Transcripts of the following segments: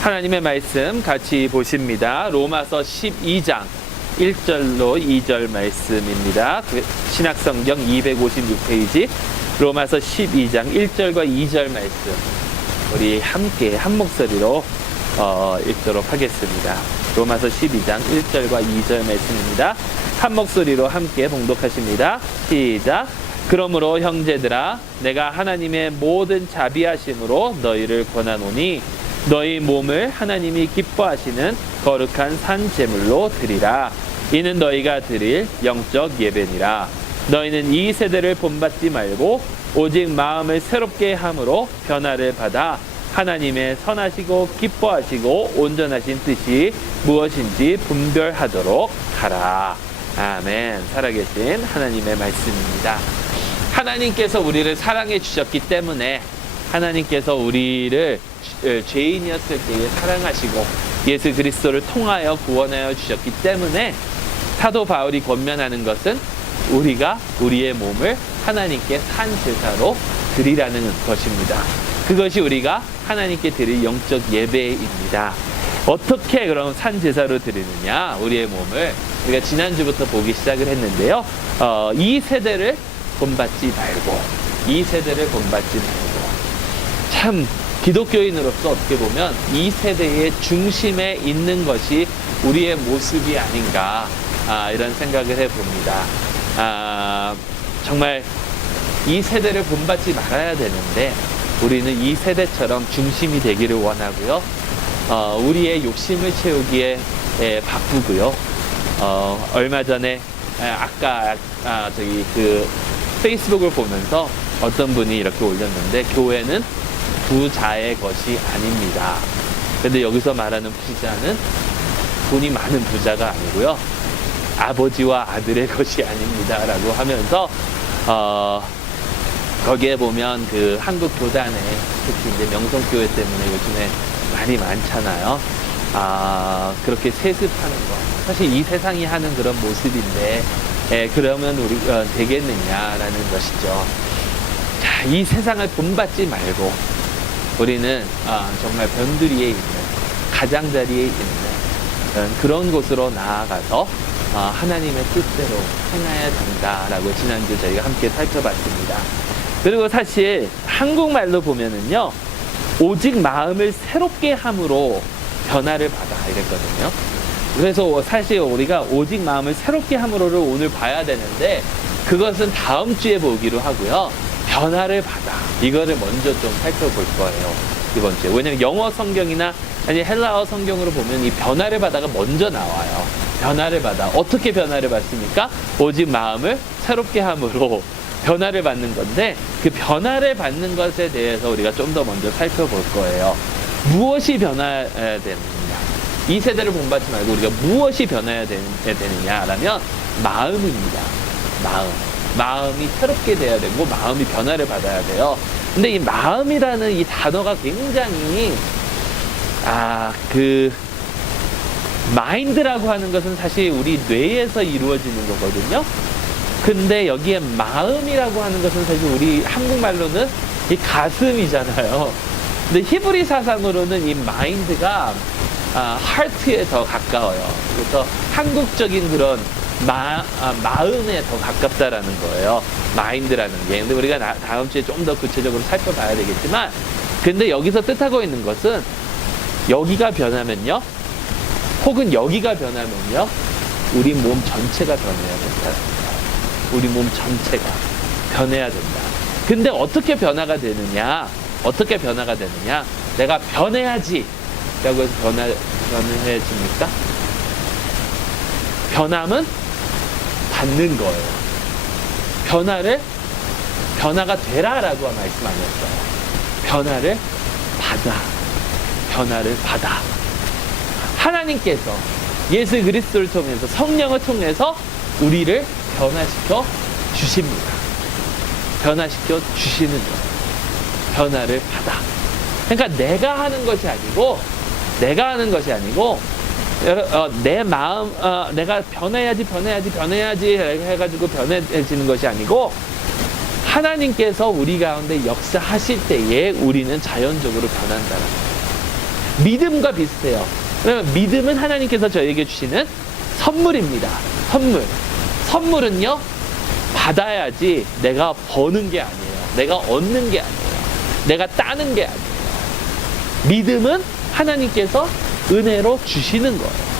하나님의 말씀 같이 보십니다. 로마서 12장 1절로 2절 말씀입니다. 신약성경 256페이지 로마서 12장 1절과 2절 말씀 우리 함께 한 목소리로 읽도록 하겠습니다. 로마서 12장 1절과 2절 말씀입니다. 한 목소리로 함께 봉독하십니다. 시작. 그러므로 형제들아 내가 하나님의 모든 자비하심으로 너희를 권하노니 너희 몸을 하나님이 기뻐하시는 거룩한 산 제물로 드리라. 이는 너희가 드릴 영적 예배니라. 너희는 이 세대를 본받지 말고 오직 마음을 새롭게 함으로 변화를 받아 하나님의 선하시고 기뻐하시고 온전하신 뜻이 무엇인지 분별하도록 하라. 아멘. 살아계신 하나님의 말씀입니다. 하나님께서 우리를 사랑해 주셨기 때문에 하나님께서 우리를 죄인이었을 때에 사랑하시고 예수 그리스도를 통하여 구원하여 주셨기 때문에 사도 바울이 권면하는 것은 우리가 우리의 몸을 하나님께 산 제사로 드리라는 것입니다. 그것이 우리가 하나님께 드릴 영적 예배입니다. 어떻게 그럼 산 제사로 드리느냐? 우리의 몸을 우리가 지난주부터 보기 시작을 했는데요. 이 세대를 본받지 말고 참 기독교인으로서 어떻게 보면 이 세대의 중심에 있는 것이 우리의 모습이 아닌가 이런 생각을 해봅니다. 정말 이 세대를 본받지 말아야 되는데 우리는 이 세대처럼 중심이 되기를 원하고요. 우리의 욕심을 채우기에 바쁘고요. 얼마 전에 아까 페이스북을 보면서 어떤 분이 이렇게 올렸는데 교회는 부자의 것이 아닙니다. 근데 여기서 말하는 부자는 돈이 많은 부자가 아니고요. 아버지와 아들의 것이 아닙니다. 라고 하면서 거기에 보면 그 한국 교단에 특히 이제 명성교회 때문에 요즘에 말이 많잖아요. 그렇게 세습하는 거. 사실 이 세상이 하는 그런 모습인데 그러면 우리가 되겠느냐라는 것이죠. 자, 이 세상을 본받지 말고 우리는 정말 변두리에 있는 가장자리에 있는 그런 곳으로 나아가서 하나님의 뜻대로 행해야 된다라고 지난주 저희가 함께 살펴봤습니다. 그리고 사실 한국말로 보면은요, 오직 마음을 새롭게 함으로 변화를 받아 이랬거든요. 그래서 사실 우리가 오직 마음을 새롭게 함으로를 오늘 봐야 되는데 그것은 다음 주에 보기로 하고요. 변화를 받아 이거를 먼저 좀 살펴볼 거예요. 이번 주에. 왜냐면 영어 성경이나 아니 헬라어 성경으로 보면 이 변화를 받아가 먼저 나와요. 변화를 받아. 어떻게 변화를 받습니까? 오직 마음을 새롭게 함으로 변화를 받는 건데 그 변화를 받는 것에 대해서 우리가 좀 더 먼저 살펴볼 거예요. 무엇이 변화해야 되느냐? 이 세대를 본받지 말고 우리가 무엇이 변화해야 되느냐라면 마음입니다. 마음이 새롭게 돼야 되고 마음이 변화를 받아야 돼요. 근데 이 마음이라는 이 단어가 굉장히 마인드라고 하는 것은 사실 우리 뇌에서 이루어지는 거거든요. 근데 여기에 마음이라고 하는 것은 사실 우리 한국말로는 이 가슴이잖아요. 근데 히브리 사상으로는 이 마인드가 하트에 더 가까워요. 그래서 한국적인 그런 마음에 더 가깝다라는 거예요. 마인드라는 게. 근데 우리가 다음 주에 좀 더 구체적으로 살펴봐야 되겠지만, 근데 여기서 뜻하고 있는 것은 여기가 변하면요, 혹은 여기가 변하면요, 우리 몸 전체가 변해야 된다. 우리 몸 전체가 변해야 된다. 근데 어떻게 변화가 되느냐? 내가 변해야지. 라고 해서 변해집니까? 변함은 받는 거예요. 변화가 되라라고 말씀 안 했어요. 변화를 받아. 하나님께서 예수 그리스도를 통해서 성령을 통해서 우리를 변화시켜 주십니다. 변화시켜 주시는 거예요. 변화를 받아. 그러니까 내가 하는 것이 아니고 내 마음, 내가 변해야지 해가지고 변해지는 것이 아니고 하나님께서 우리 가운데 역사하실 때에 우리는 자연적으로 변한다는 거예요. 믿음과 비슷해요. 그러면 믿음은 하나님께서 저에게 주시는 선물입니다. 선물. 선물은요, 받아야지 내가 버는 게 아니에요. 내가 얻는 게 아니에요. 내가 따는 게 아니에요. 믿음은 하나님께서 은혜로 주시는 거예요.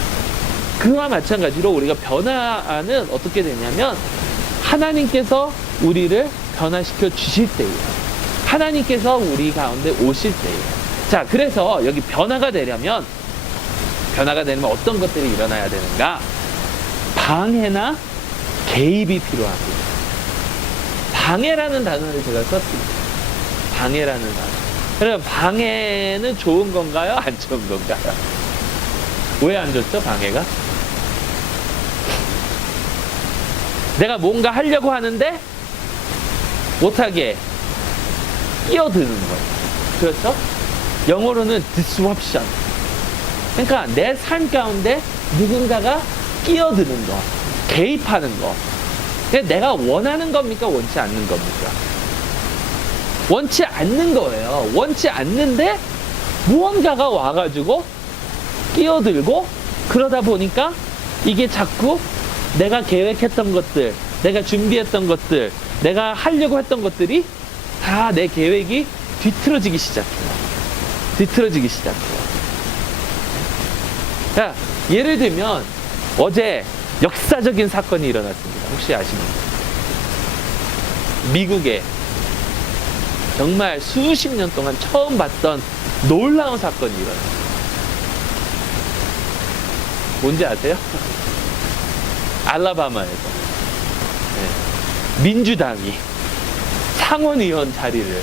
그와 마찬가지로 우리가 변화는 어떻게 되냐면 하나님께서 우리를 변화시켜 주실 때예요. 하나님께서 우리 가운데 오실 때예요. 자, 그래서 여기 변화가 되려면 어떤 것들이 일어나야 되는가? 방해나 개입이 필요합니다. 방해라는 단어를 제가 썼습니다. 방해라는 단어. 그럼 방해는 좋은 건가요? 안 좋은 건가요? 왜 안 좋죠, 방해가? 내가 뭔가 하려고 하는데 못하게 끼어드는 거예요. 그렇죠? 영어로는 disruption. 그러니까 내 삶 가운데 누군가가 끼어드는 거, 개입하는 거. 내가 원하는 겁니까? 원치 않는 겁니까? 원치 않는 거예요. 원치 않는데 무언가가 와가지고 끼어들고 그러다 보니까 이게 자꾸 내가 계획했던 것들, 내가 준비했던 것들, 내가 하려고 했던 것들이 다 내 계획이 뒤틀어지기 시작해요. 자, 예를 들면 어제 역사적인 사건이 일어났습니다. 혹시 아십니까? 미국에 정말 수십 년 동안 처음 봤던 놀라운 사건이 일어났어요. 뭔지 아세요? 알라바마에서 민주당이 상원의원 자리를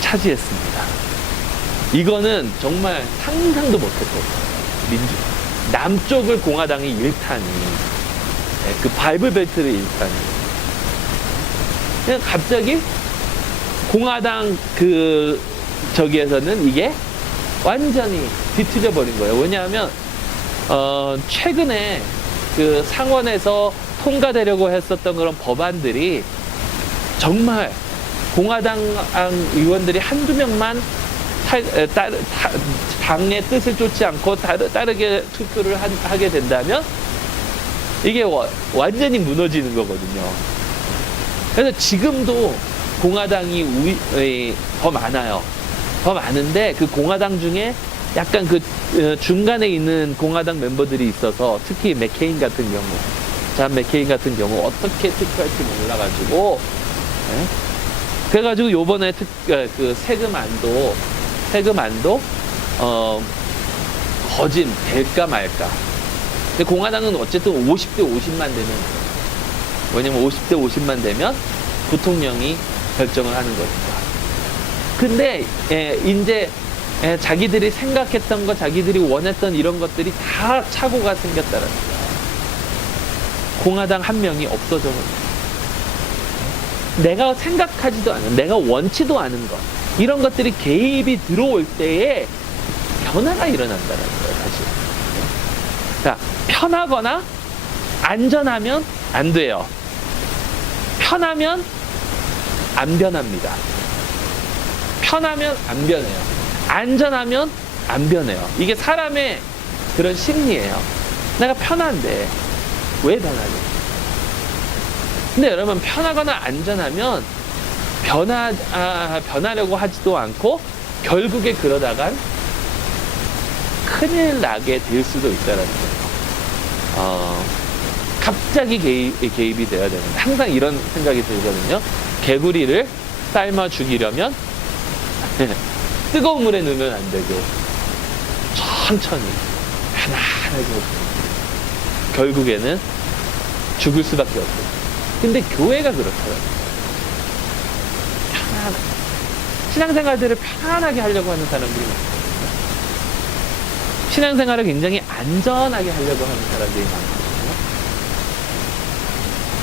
차지했습니다. 이거는 정말 상상도 못했던 거예요. 남쪽을 공화당이 일타니, 그 바이블 벨트를 일타니, 그냥 갑자기 공화당 저기에서는 이게 완전히 뒤틀려 버린 거예요. 왜냐하면 최근에 그 상원에서 통과되려고 했었던 그런 법안들이 정말 공화당 의원들이 한두 명만 당의 뜻을 쫓지 않고 다르게 투표를 하게 된다면 이게 완전히 무너지는 거거든요. 그래서 지금도 공화당이 더 많아요. 더 많은데 그 공화당 중에 약간 중간에 있는 공화당 멤버들이 있어서 특히 맥케인 같은 경우, 존 맥케인 같은 경우 어떻게 투표할지 몰라가지고, 그래가지고 요번에 세금안도 거짐 될까 말까. 근데 공화당은 어쨌든 50대 50만 되면, 왜냐면 50대 50만 되면 부통령이 결정을 하는 거니까. 근데 이제 자기들이 생각했던 거, 자기들이 원했던 이런 것들이 다 착오가 생겼다는 거야. 공화당 한 명이 없어져 버려. 내가 생각하지도 않은, 내가 원치도 않은 것, 이런 것들이 개입이 들어올 때에 변화가 일어난다는 거예요, 사실. 자, 편하거나 안전하면 안 돼요. 편하면 안 변합니다. 편하면 안 변해요. 안전하면 안 변해요. 이게 사람의 그런 심리예요. 내가 편한데 왜 변하지? 근데 여러분, 편하거나 안전하면 변하려고 하지도 않고 결국에 그러다간 큰일 나게 될 수도 있다는 거예요. 갑자기 개입이 되어야 되는데, 항상 이런 생각이 들거든요. 개구리를 삶아 죽이려면 뜨거운 물에 넣으면 안 되고 천천히 편안하게 결국에는 죽을 수밖에 없어요. 근데 교회가 그렇더라고요. 편안하게, 신앙생활들을 편안하게 하려고 하는 사람들이 많아요. 신앙생활을 굉장히 안전하게 하려고 하는 사람들이 많거든요.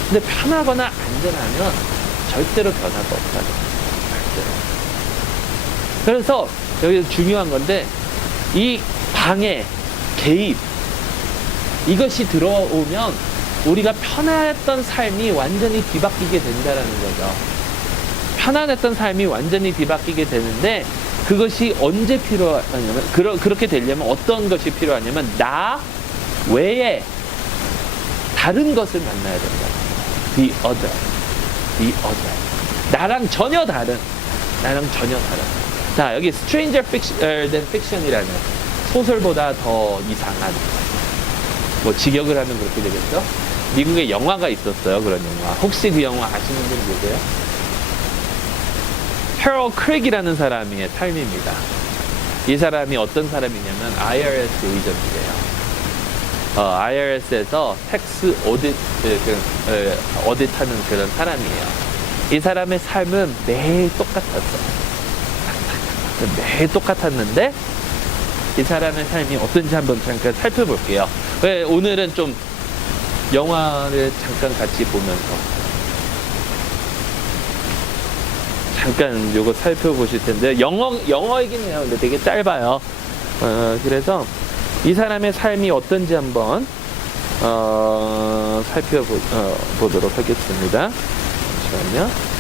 근데 편하거나 안전하면 절대로 변화가 없다는 거예요. 그래서 여기서 중요한 건데, 이 방해, 개입, 이것이 들어오면 우리가 편안했던 삶이 완전히 뒤바뀌게 된다는 거죠. 편안했던 삶이 완전히 뒤바뀌게 되는데, 그것이 언제 필요하냐면, 그렇게 되려면 어떤 것이 필요하냐면, 나 외에 다른 것을 만나야 된다. The other. The other. 나랑 전혀 다른. 자, 여기 Stranger than Fiction이라는 소설보다 더 이상한, 뭐 직역을 하면 그렇게 되겠죠? 미국에 영화가 있었어요. 그런 영화. 혹시 그 영화 아시는 분 계세요? 헤럴 크랙이라는 사람의 삶입니다. 이 사람이 어떤 사람이냐면 IRS 에이전트예요. IRS에서 텍스 어딧하는 그런 사람이에요. 이 사람의 삶은 매일 똑같았는데 이 사람의 삶이 어떤지 한번 잠깐 살펴볼게요. 오늘은 좀 영화를 잠깐 같이 보면서 잠깐 요거 살펴보실 텐데, 영어이긴 해요. 근데 되게 짧아요. 그래서 이 사람의 삶이 어떤지 한번 살펴보도록 하겠습니다. 잠시만요.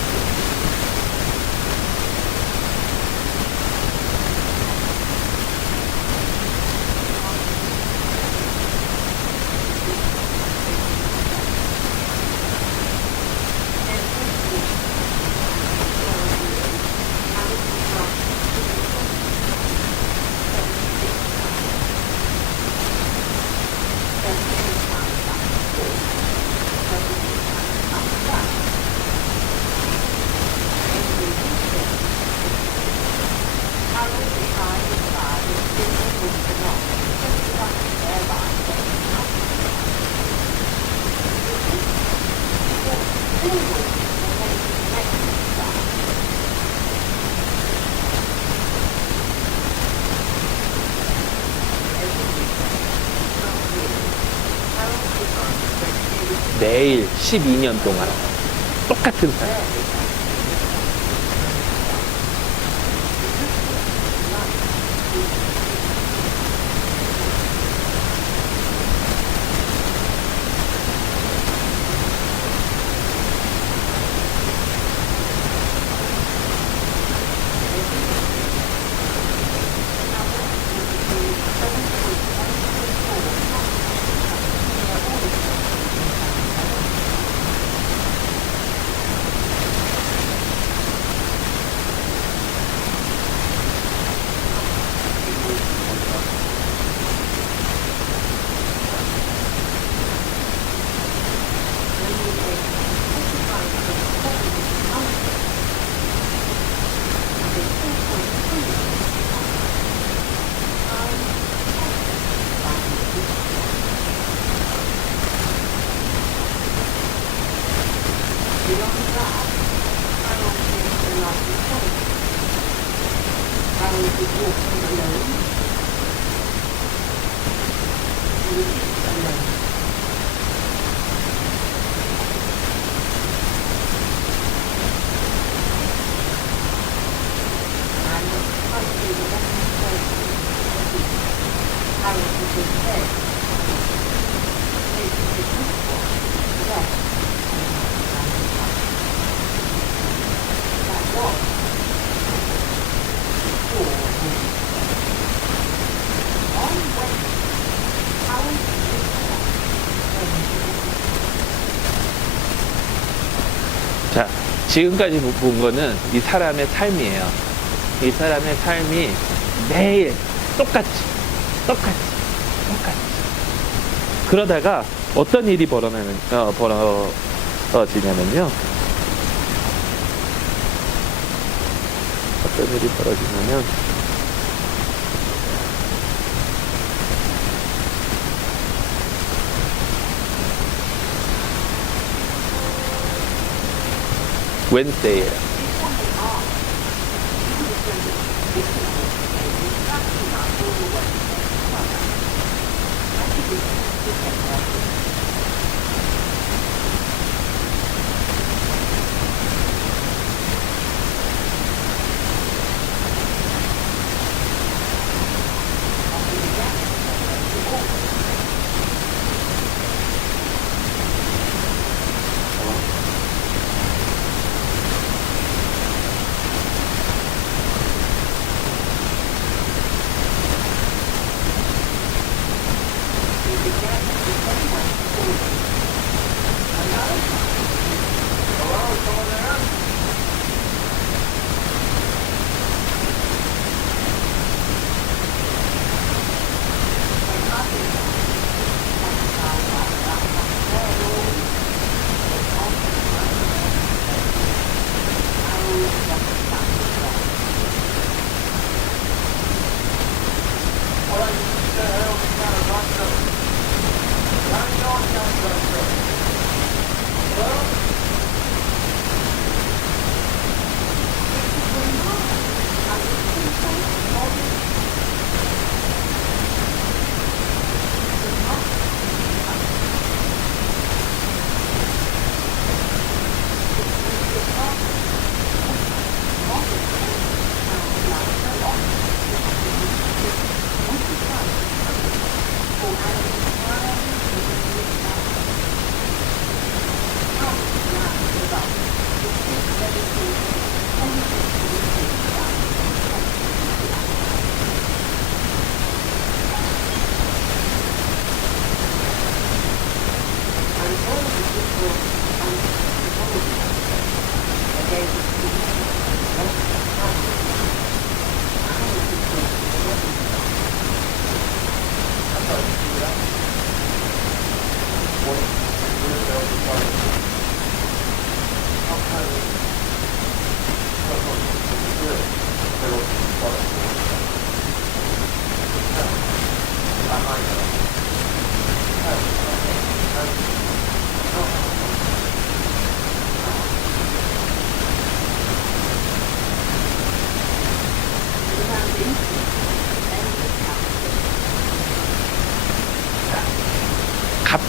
매일 12년 동안 똑같은 사람. 자, 지금까지 본 거는 이 사람의 삶이에요. 이 사람의 삶이 매일 똑같이. 그러다가 어떤 일이 벌어지냐면요. 어떤 일이 벌어지냐면, 웬스데이예요.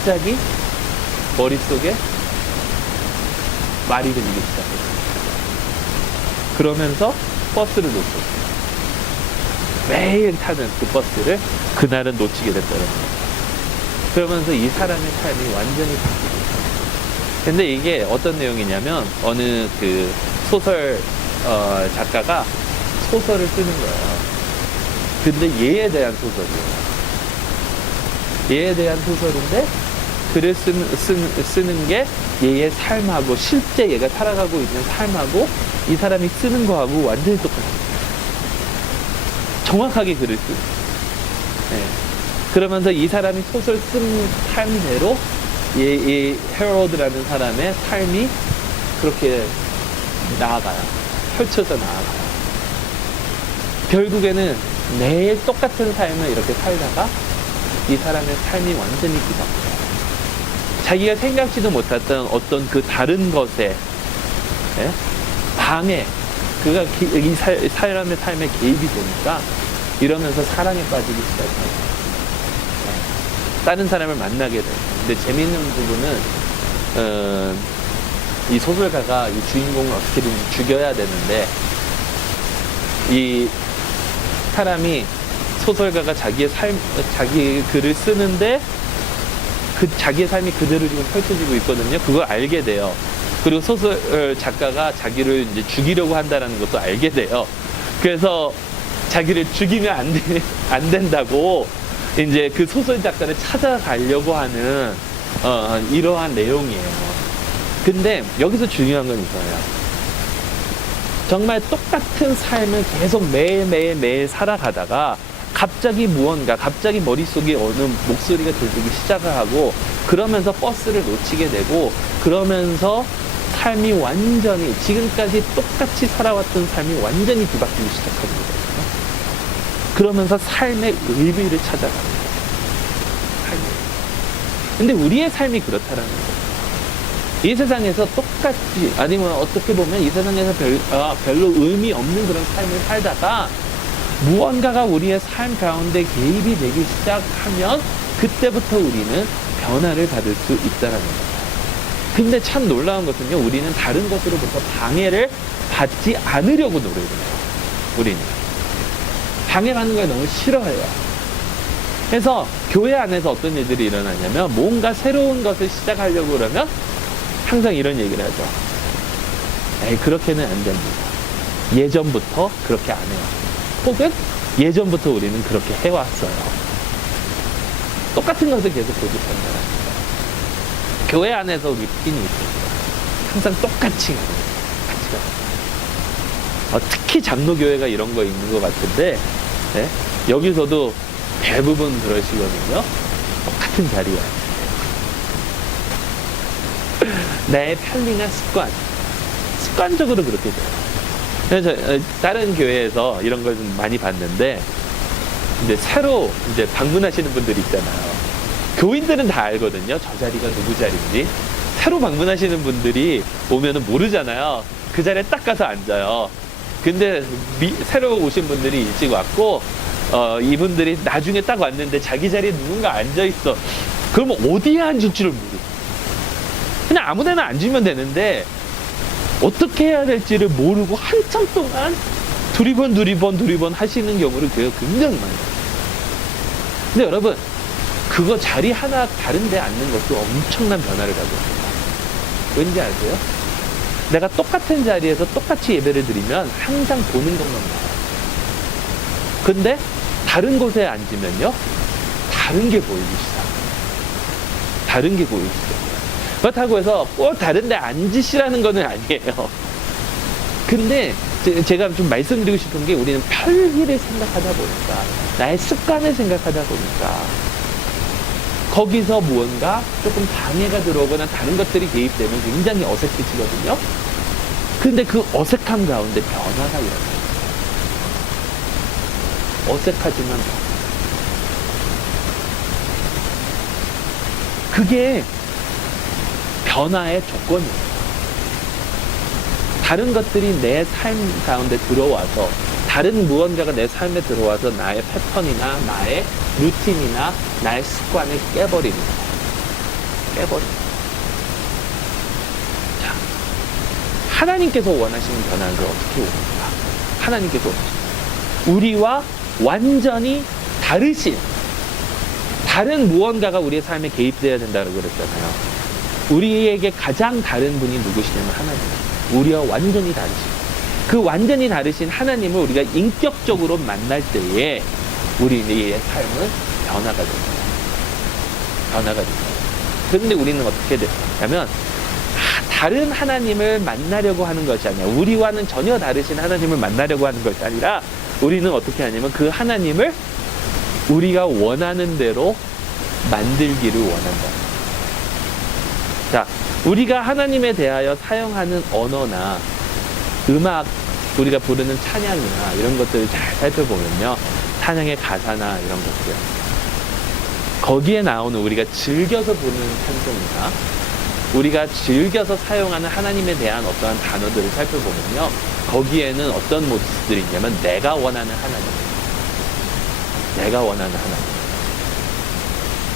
갑자기 머릿속에 말이 들리기 시작했어요. 그러면서 버스를 놓쳤어요. 매일 타는 그 버스를 그날은 놓치게 됐다는 거예요. 그러면서 이 사람의 삶이 완전히 바뀌고 있어요. 근데 이게 어떤 내용이냐면 어느 그 소설 작가가 소설을 쓰는 거예요. 근데 얘에 대한 소설이에요. 얘에 대한 소설인데 글을 쓰는 게 얘의 삶하고 실제 얘가 살아가고 있는 삶하고 이 사람이 쓰는 거하고 완전히 똑같아요. 정확하게 글을 쓰는. 네. 그러면서 이 사람이 소설 쓴 삶대로 이 헤로드라는 사람의 삶이 그렇게 나아가요. 펼쳐져 나아가요. 결국에는 매일 똑같은 삶을 이렇게 살다가 이 사람의 삶이 완전히 뒤바뀌어요. 자기가 생각지도 못했던 어떤 그 다른 것에 방해, 그가 이 사람의 삶에 개입이 되니까 이러면서 사랑에 빠지기 시작해요. 다른 사람을 만나게 돼요. 근데 재미있는 부분은 이 소설가가 이 주인공을 어떻게든 죽여야 되는데 이 사람이 소설가가 자기 글을 쓰는데 자기의 삶이 그대로 지금 펼쳐지고 있거든요. 그걸 알게 돼요. 그리고 소설 작가가 자기를 이제 죽이려고 한다는 것도 알게 돼요. 그래서 자기를 죽이면 안 된다고 이제 그 소설 작가를 찾아가려고 하는 이러한 내용이에요. 근데 여기서 중요한 건 이거예요. 정말 똑같은 삶을 계속 매일 살아가다가 갑자기 갑자기 머릿속에 어느 목소리가 들리기 시작을 하고 그러면서 버스를 놓치게 되고 그러면서 삶이 완전히 지금까지 똑같이 살아왔던 삶이 완전히 뒤바뀌기 시작하는 거거든요. 그러면서 삶의 의미를 찾아가는 거예요. 근데 우리의 삶이 그렇다라는 거예요. 이 세상에서 똑같이 아니면 어떻게 보면 이 세상에서 별로 의미 없는 그런 삶을 살다가 무언가가 우리의 삶 가운데 개입이 되기 시작하면 그때부터 우리는 변화를 받을 수 있다는 거예요. 근데 참 놀라운 것은요, 우리는 다른 것으로부터 방해를 받지 않으려고 노력을 해요. 우리는 방해받는 걸 너무 싫어해요. 그래서 교회 안에서 어떤 일들이 일어나냐면 뭔가 새로운 것을 시작하려고 그러면 항상 이런 얘기를 하죠. 에이, 그렇게는 안 됩니다. 예전부터 그렇게 안 해요. 혹은 예전부터 우리는 그렇게 해왔어요. 똑같은 것을 계속 고집한다는 거예요. 교회 안에서 루틴이 있습니다. 항상 똑같이 가는 거예요. 같이 가는 거예요. 특히 장로교회가 이런 거 있는 것 같은데, 네? 여기서도 대부분 그러시거든요. 똑같은 자리에 나의 편리나 습관적으로 그렇게 돼요. 그래서 다른 교회에서 이런 걸 좀 많이 봤는데, 이제 새로 이제 방문하시는 분들이 있잖아요. 교인들은 다 알거든요. 저 자리가 누구 자리인지. 새로 방문하시는 분들이 오면은 모르잖아요. 그 자리에 딱 가서 앉아요. 근데 새로 오신 분들이 일찍 왔고, 이분들이 나중에 딱 왔는데 자기 자리에 누군가 앉아있어. 그러면 어디에 앉을 줄을 모르고. 그냥 아무 데나 앉으면 되는데, 어떻게 해야 될지를 모르고 한참 동안 두리번 하시는 경우를 굉장히 많이 봐요. 근데 여러분, 그거 자리 하나 다른 데 앉는 것도 엄청난 변화를 가져옵니다. 왠지 아세요? 내가 똑같은 자리에서 똑같이 예배를 드리면 항상 보는 것만 봐요. 근데 다른 곳에 앉으면요, 다른 게 보이기 시작해요. 다른 게 보이기 시작해요. 그렇다고 해서 꼭 다른 데 앉으시라는 거는 아니에요. 근데 제가 좀 말씀드리고 싶은 게, 우리는 편리를 생각하다 보니까, 나의 습관을 생각하다 보니까 거기서 무언가 조금 방해가 들어오거나 다른 것들이 개입되면 굉장히 어색해지거든요. 근데 그 어색함 가운데 변화가 일어나요. 어색하지만 그게 변화의 조건이에요. 다른 것들이 내 삶 가운데 들어와서, 다른 무언가가 내 삶에 들어와서 나의 패턴이나 나의 루틴이나 나의 습관을 깨버리는 거예요. 깨버리는 거예요. 자, 하나님께서 원하시는 변화를 어떻게 옵니까? 하나님께서 우리와 완전히 다른 무언가가 우리의 삶에 개입되어야 된다고 그랬잖아요. 우리에게 가장 다른 분이 누구시냐면 하나님. 우리와 완전히 다르신, 그 완전히 다르신 하나님을 우리가 인격적으로 만날 때에 우리의 삶은 변화가 됩니다. 변화가 됩니다. 그런데 우리는 어떻게 되냐면, 다른 하나님을 만나려고 하는 것이 아니라, 우리와는 전혀 다르신 하나님을 만나려고 하는 것이 아니라, 우리는 어떻게 하냐면 그 하나님을 우리가 원하는 대로 만들기를 원한다. 자, 우리가 하나님에 대하여 사용하는 언어나 음악, 우리가 부르는 찬양이나 이런 것들을 잘 살펴보면요, 찬양의 가사나 이런 것들, 거기에 나오는 우리가 즐겨서 부르는 찬송이나 우리가 즐겨서 사용하는 하나님에 대한 어떠한 단어들을 살펴보면요, 거기에는 어떤 모습들이 있냐면, 내가 원하는 하나님, 내가 원하는 하나님,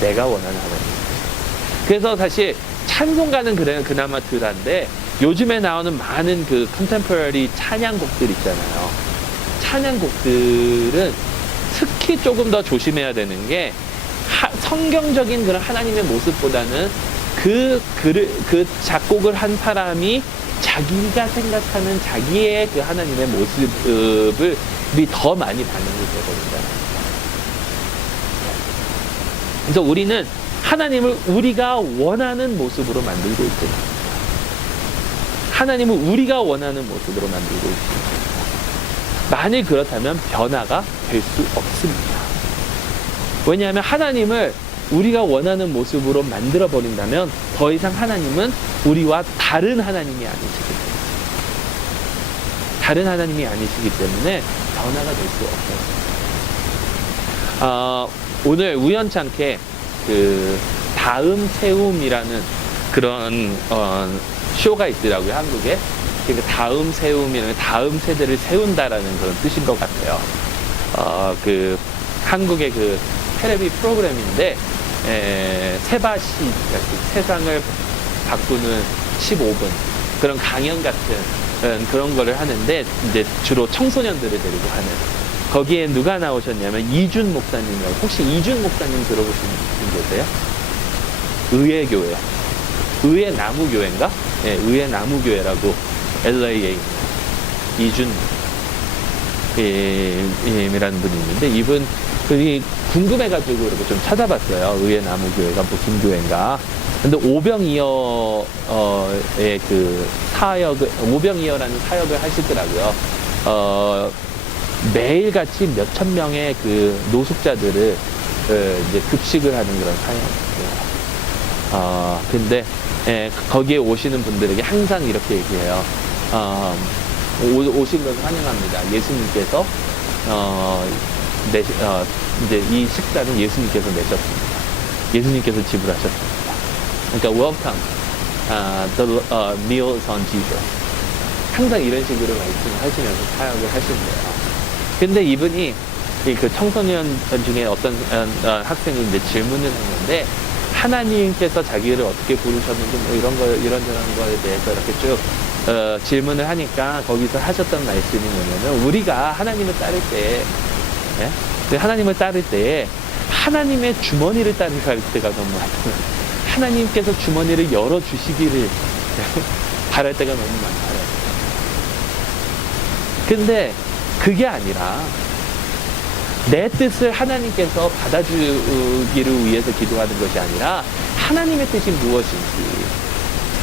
내가 원하는 하나님. 그래서 사실 찬송가는 그나마 덜한데, 요즘에 나오는 많은 그 컨템포러리 찬양곡들 있잖아요. 찬양곡들은 특히 조금 더 조심해야 되는 게, 성경적인 그런 하나님의 모습보다는 그 작곡을 한 사람이 자기가 생각하는 자기의 그 하나님의 모습을 더 많이 반영이 되거든요. 그래서 우리는 하나님을 우리가 원하는 모습으로 만들고 있습니다. 하나님을 우리가 원하는 모습으로 만들고 있습니다. 만일 그렇다면 변화가 될 수 없습니다. 왜냐하면 하나님을 우리가 원하는 모습으로 만들어버린다면 더 이상 하나님은 우리와 다른 하나님이 아니시기 때문에, 다른 하나님이 아니시기 때문에 변화가 될 수 없어요. 오늘 우연찮게 그 다음 세움이라는 그런 쇼가 있더라고요, 한국에. 그 다음 세움이라는, 다음 세대를 세운다라는 그런 뜻인 것 같아요. 그 한국의 그 텔레비 프로그램인데, 세바시, 세상을 바꾸는 15분 그런 강연 같은 그런 거를 하는데, 이제 주로 청소년들을 데리고 하는, 거기에 누가 나오셨냐면 이준 목사님이라고. 혹시 이준 목사님 들어보신 분 계세요? 의회교회, 의회나무교회인가? 네, 의회나무교회라고 LA에 이준. 이라는 분이 있는데, 이분 그 궁금해가지고 이렇게 좀 찾아봤어요. 의회 나무교회가 무슨 교회인가. 근데 오병이어의 그 사역을, 오병이어라는 사역을 하시더라고요. 매일같이 몇천 명의 그 노숙자들을 이제 급식을 하는 그런 사역이에요. 근데 거기에 오시는 분들에게 항상 이렇게 얘기해요. 오신 것을 환영합니다. 예수님께서 이제 이 식사는 예수님께서 내셨습니다. 예수님께서 지불하셨습니다. 그러니까 welcome, the meal is on Jesus. 항상 이런 식으로 말씀하시면서 사역을 하신대요. 근데 이분이 그 청소년 중에 어떤 학생이 이제 질문을 했는데, 하나님께서 자기를 어떻게 부르셨는지 뭐 이런저런 거에 대해서 이렇게 쭉 질문을 하니까 거기서 하셨던 말씀이 뭐냐면, 우리가 하나님을 따를 때, 하나님을 따를 때 하나님의 주머니를 따를 때가 너무 많아요. 하나님께서 주머니를 열어주시기를 바랄 때가 너무 많아요. 근데 그게 아니라 내 뜻을 하나님께서 받아주기를 위해서 기도하는 것이 아니라, 하나님의 뜻이 무엇인지,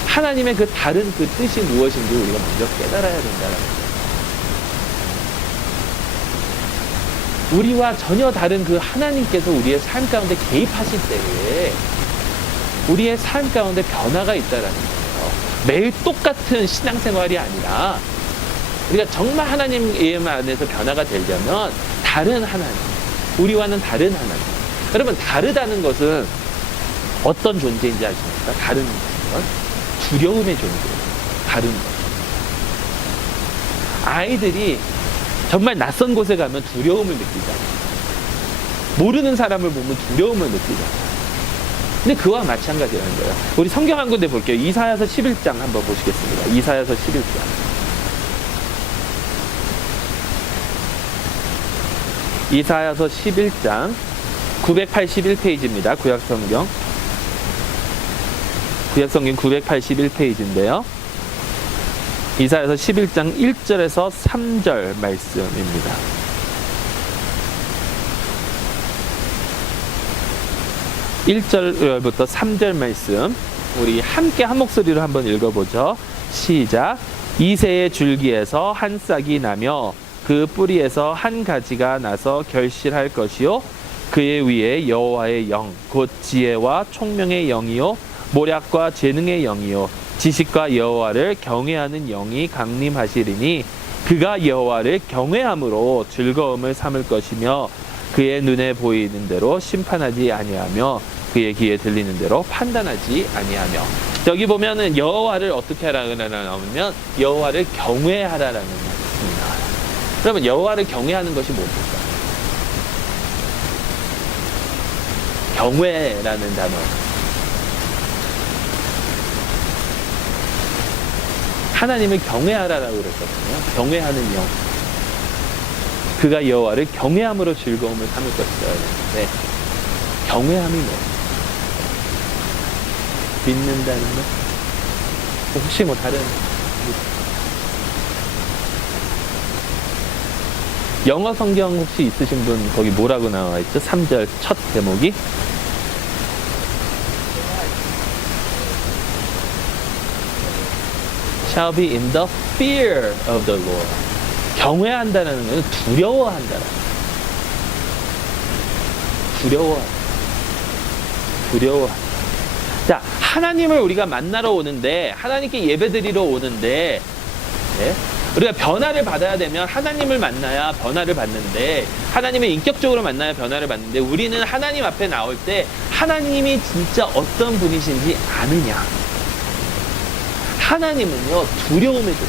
하나님의 그 다른 그 뜻이 무엇인지 우리가 먼저 깨달아야 된다는 거예요. 우리와 전혀 다른 그 하나님께서 우리의 삶 가운데 개입하실 때에 우리의 삶 가운데 변화가 있다는 거예요. 매일 똑같은 신앙생활이 아니라, 우리가 정말 하나님 안에서 변화가 되려면 다른 하나님, 우리와는 다른 하나님. 여러분, 다르다는 것은 어떤 존재인지 아십니까? 다른 것, 두려움의 존재예요. 다른 것. 아이들이 정말 낯선 곳에 가면 두려움을 느끼잖아요. 모르는 사람을 보면 두려움을 느끼잖아요. 근데 그와 마찬가지라는 거예요. 우리 성경 한 군데 볼게요. 이사야서 11장 한번 보시겠습니다. 이사야서 11장. 이사야서 11장 981페이지입니다. 구약성경 981페이지인데요. 이사야서 11장 1절에서 3절 말씀입니다. 1절부터 3절 말씀 우리 함께 한 목소리로 한번 읽어보죠. 시작. 이새의 줄기에서 한 싹이 나며 그 뿌리에서 한 가지가 나서 결실할 것이요, 그의 위에 여호와의 영 곧 지혜와 총명의 영이요 모략과 재능의 영이요 지식과 여호와를 경외하는 영이 강림하시리니, 그가 여호와를 경외함으로 즐거움을 삼을 것이며 그의 눈에 보이는 대로 심판하지 아니하며 그의 귀에 들리는 대로 판단하지 아니하며. 여기 보면은 여호와를 어떻게 하라고 나오면 여호와를 경외하라라는 말씀이 나와요. 그러면 여호와를 경외하는 것이 뭡니까? 경외라는 단어. 하나님을 경외하라라고 그랬거든요. 경외하는 영. 그가 여호와를 경외함으로 즐거움을 삼을 것이다. 네. 경외함이 뭐예요? 믿는다는 것? 혹시 뭐 다른 영어 성경 혹시 있으신 분 거기 뭐라고 나와 있죠? 3절 첫 대목이 shall be in the fear of the Lord. 경외한다는 것은 두려워한다는 거예요. 두려워. 자, 하나님을 우리가 만나러 오는데, 하나님께 예배드리러 오는데, 네? 우리가 변화를 받아야 되면 하나님을 만나야 변화를 받는데, 하나님을 인격적으로 만나야 변화를 받는데, 우리는 하나님 앞에 나올 때 하나님이 진짜 어떤 분이신지 아느냐. 하나님은요, 두려움에 줘.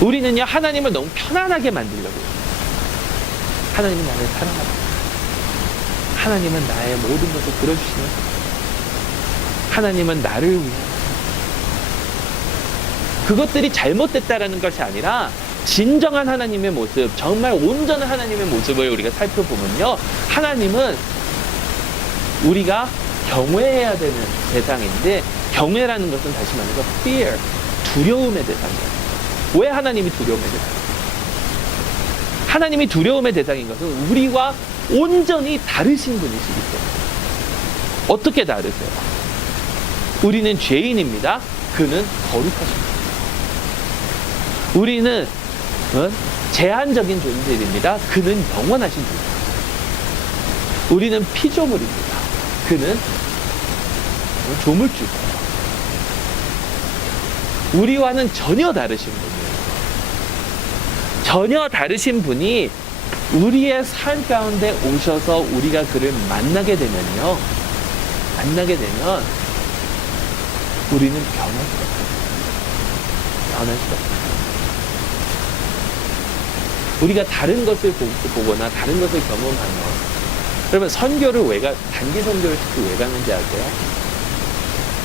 우리는요, 하나님을 너무 편안하게 만들려고 해요. 하나님은 나를 사랑하다. 하나님은 나의 모든 것을 들어주시는. 하나님은 나를 위해. 그것들이 잘못됐다라는 것이 아니라 진정한 하나님의 모습, 정말 온전한 하나님의 모습을 우리가 살펴보면요, 하나님은 우리가 경외해야 되는 대상인데, 경외라는 것은 다시 말해서 fear, 두려움의 대상이에요. 왜 하나님이 두려움의 대상이에요? 하나님이 두려움의 대상인 것은 우리와 온전히 다르신 분이시기 때문에. 어떻게 다르세요? 우리는 죄인입니다. 그는 거룩하십니다. 우리는 제한적인 존재입니다. 그는 영원하신 분입니다. 우리는 피조물입니다. 그는 조물주예요. 우리와는 전혀 다르신 분이에요. 전혀 다르신 분이 우리의 삶 가운데 오셔서 우리가 그를 만나게 되면요. 만나게 되면 우리는 변할 수 없어요. 변할 수 없어요. 우리가 다른 것을 보거나 다른 것을 경험하면, 그러면 선교를 단기 선교를 특히 왜 가는지 아세요?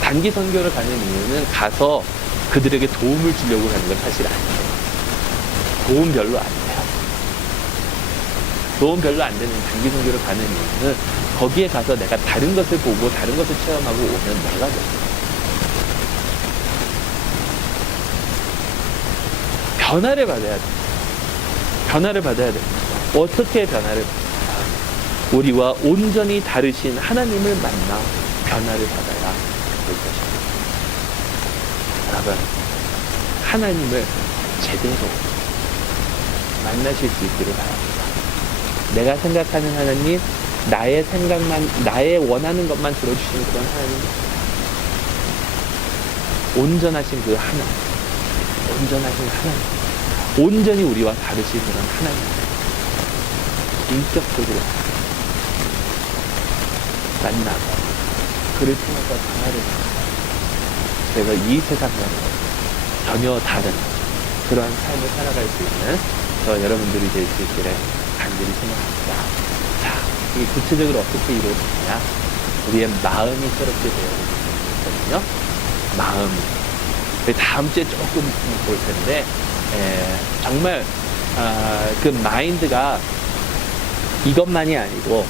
단기 선교를 가는 이유는 가서 그들에게 도움을 주려고 가는 건 사실 아니에요. 도움 별로 안 돼요. 도움 별로 안 되는 단기 선교를 가는 이유는 거기에 가서 내가 다른 것을 보고 다른 것을 체험하고 오면 내가 돼요. 변화를 받아야 돼요. 변화를 받아야 됩니다. 어떻게 변화를 받을까? 우리와 온전히 다르신 하나님을 만나 변화를 받아야 될 것입니다. 여러분, 하나님을 제대로 만나실 수 있기를 바랍니다. 내가 생각하는 하나님, 나의 생각만, 나의 원하는 것만 들어주시는 그런 하나님, 온전하신 그 하나님, 온전하신 하나님, 온전히 우리와 다르신 그런 하나님, 인격적으로 만나고 그를 통해서 변화를 받고 제가 이 세상과는 전혀 다른 그러한 삶을 살아갈 수 있는 저 여러분들이 될 수 있기를 간절히 소망합니다. 자, 이게 구체적으로 어떻게 이루어지느냐? 우리의 마음이 새롭게 되어야 되거든요. 마음. 다음 주에 조금 볼 텐데, 정말 그 마인드가 이것만이 아니고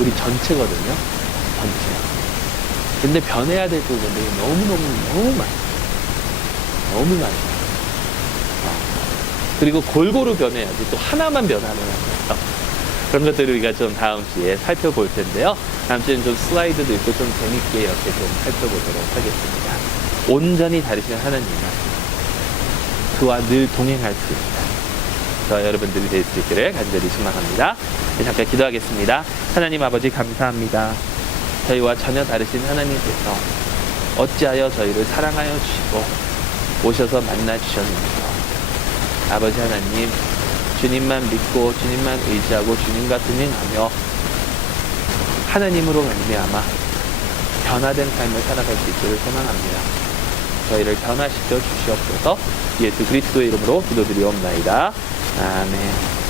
우리 전체거든요. 전체. 근데 변해야 될 부분들이 너무 많아요. 그리고 골고루 변해야지 또 하나만 변하면 안 돼요. 그런 것들을 우리가 좀 다음 주에 살펴볼 텐데요. 다음 주에는 좀 슬라이드도 있고 좀 재밌게 이렇게 좀 살펴보도록 하겠습니다. 온전히 다르신 하나님은 그와 늘 동행할 수 있다. 저 여러분들이 될 수 있기를 간절히 소망합니다. 잠깐 기도하겠습니다. 하나님 아버지 감사합니다. 저희와 전혀 다르신 하나님께서 어찌하여 저희를 사랑하여 주시고 오셔서 만나 주셨는지요. 아버지 하나님, 주님만 믿고 주님만 의지하고 주님과 동행하며 하나님으로 말미암아 변화된 삶을 살아갈 수 있기를 소망합니다. 저희를 변화시켜 주시옵소서. 예수 그리스도의 이름으로 기도드리옵나이다. 아멘.